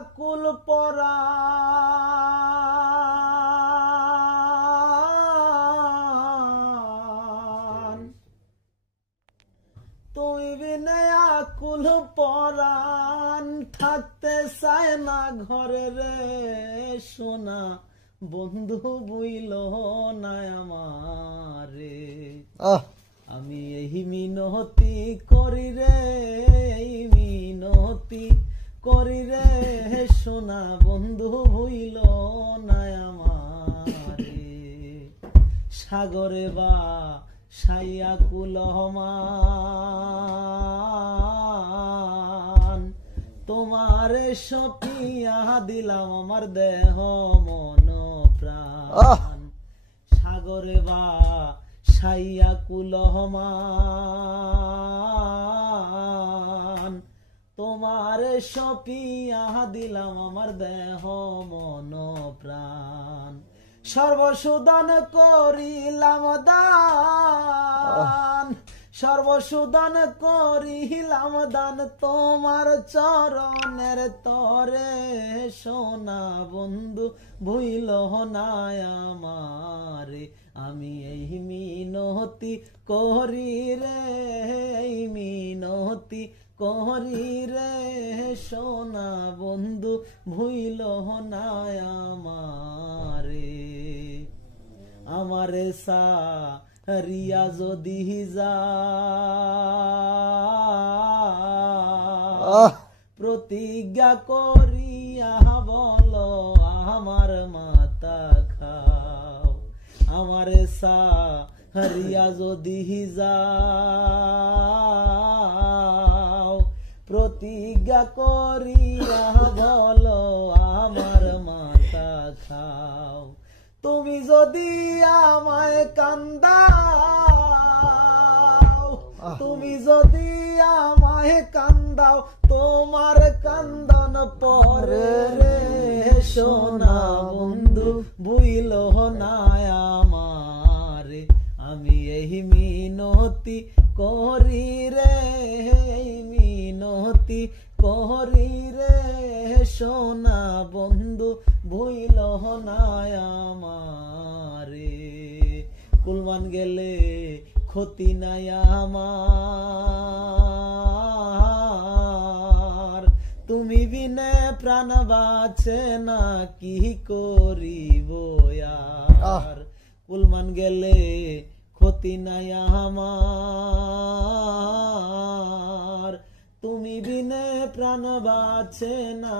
আকুল পরাণ তুমি বিনে আকুল পরাণ থাকতে চায় না ঘরে রে সোনা বন্ধু বুইল না আমারে আমি এই মিনতি করি রে এই মিনতি করি রে সোনা বন্ধু ভুইল না আমারে সাগরে বা সাইয়া কুলহমান তোমারে সপিয়া দিলাম আমার দেহ মন প্রাণ সাগরে বা সাইয়া কুলহমান তোমারে সপিয়া দিলাম আমার দেহ মন প্রাণ সর্বসুদান করিলাম দান সর্বসুদান করিলাম দান তোমার চরণের তরে সোনা বন্ধু ভুইল না আমারে আমি এই মিনতি করি রে এই মিনতি করি রে সোনা বন্ধু ভুইল না আমারে আমারে সারিয়া যদি যা প্রতিজ্ঞা করিয়া বলো আমার মাতা খাও আমারে সারিয়া যদি যাও প্রতিজ্ঞা করিয়া বলো আমার মাতা খাও তুমি যদি আমায় কান্দাও তুমি যদি আমায় কান্দাও তোমার কান্দন পরে রে সোনা বন্ধু ভুইল না আমারে আমি এই মিনতি করি রে এই মিনতি করি রে সোনা বন্ধু ভুইল না আমারে কুলমান গেলে ক্ষতি নাই আমার তুমি বিনে প্রাণ বাঁচে না কি করিব আর কুলমান গেলে ক্ষতি নাই আমার তুমি বিনে প্রাণ বাঁচে না